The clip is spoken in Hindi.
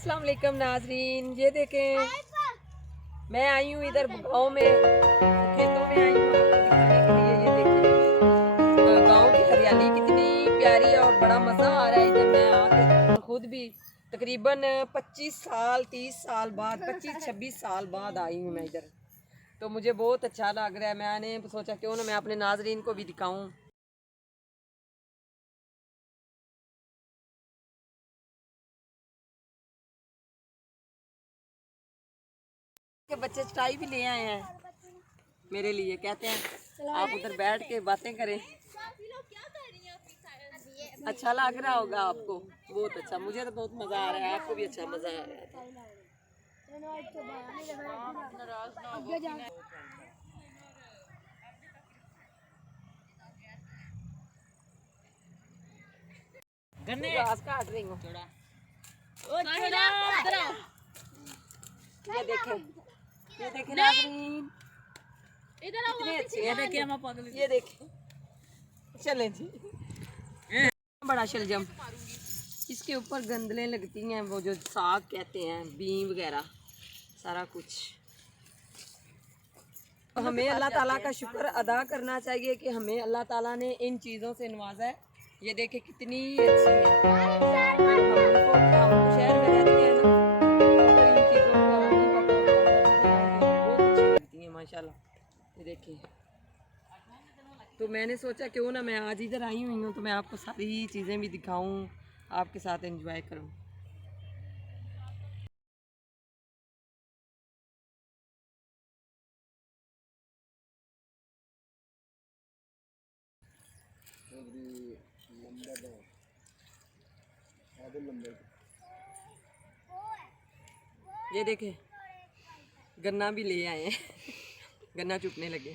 अस्सलाम वालेकुम नाजरीन, ये देखें मैं आई हूँ इधर गांव में, खेतों में आई हूँ आपको दिखाने के लिए। ये देखें गांव की हरियाली कितनी प्यारी है और बड़ा मज़ा आ रहा है इधर मैं आके। खुद भी तकरीबन 25 साल 30 साल बाद 25-26 साल बाद आई हूँ मैं इधर, तो मुझे बहुत अच्छा लग रहा है। मैंने सोचा क्यों ना मैं अपने नाजरीन को भी दिखाऊँ। के बच्चे चटाई भी ले आए हैं मेरे लिए, कहते हैं आप उधर बैठ के बातें करें। अच्छा लग रहा होगा आपको, बहुत अच्छा। मुझे तो बहुत मजा आ रहा है, आपको भी अच्छा मजा आ रहा है। घास काट रही हूँ। ये देखें, ये देखें नाज़रीन, कितने अच्छे। ये देखें हम पागल, ये देखें। चले जी, बड़ा शलजम, इसके ऊपर गंदलें लगती हैं, वो जो साग कहते हैं, बीन वगैरह सारा कुछ। तो हमें अल्लाह ताला का शुक्र अदा करना चाहिए कि हमें अल्लाह ताला ने इन चीज़ों से नवाजा है। ये देखें कितनी अच्छी है। हम शहर में रहते हैं ना, तो इन चीज़ों का नहीं पता होता, बहुत अच्छी लगती हैं माशाल्लाह। ये देखें, तो मैंने सोचा क्यों ना मैं आज इधर आई हुई हूँ तो मैं आपको सारी चीज़ें भी दिखाऊं, आपके साथ एंजॉय करूं। ये देखें गन्ना भी ले आए हैं गन्ना चुपने लगे।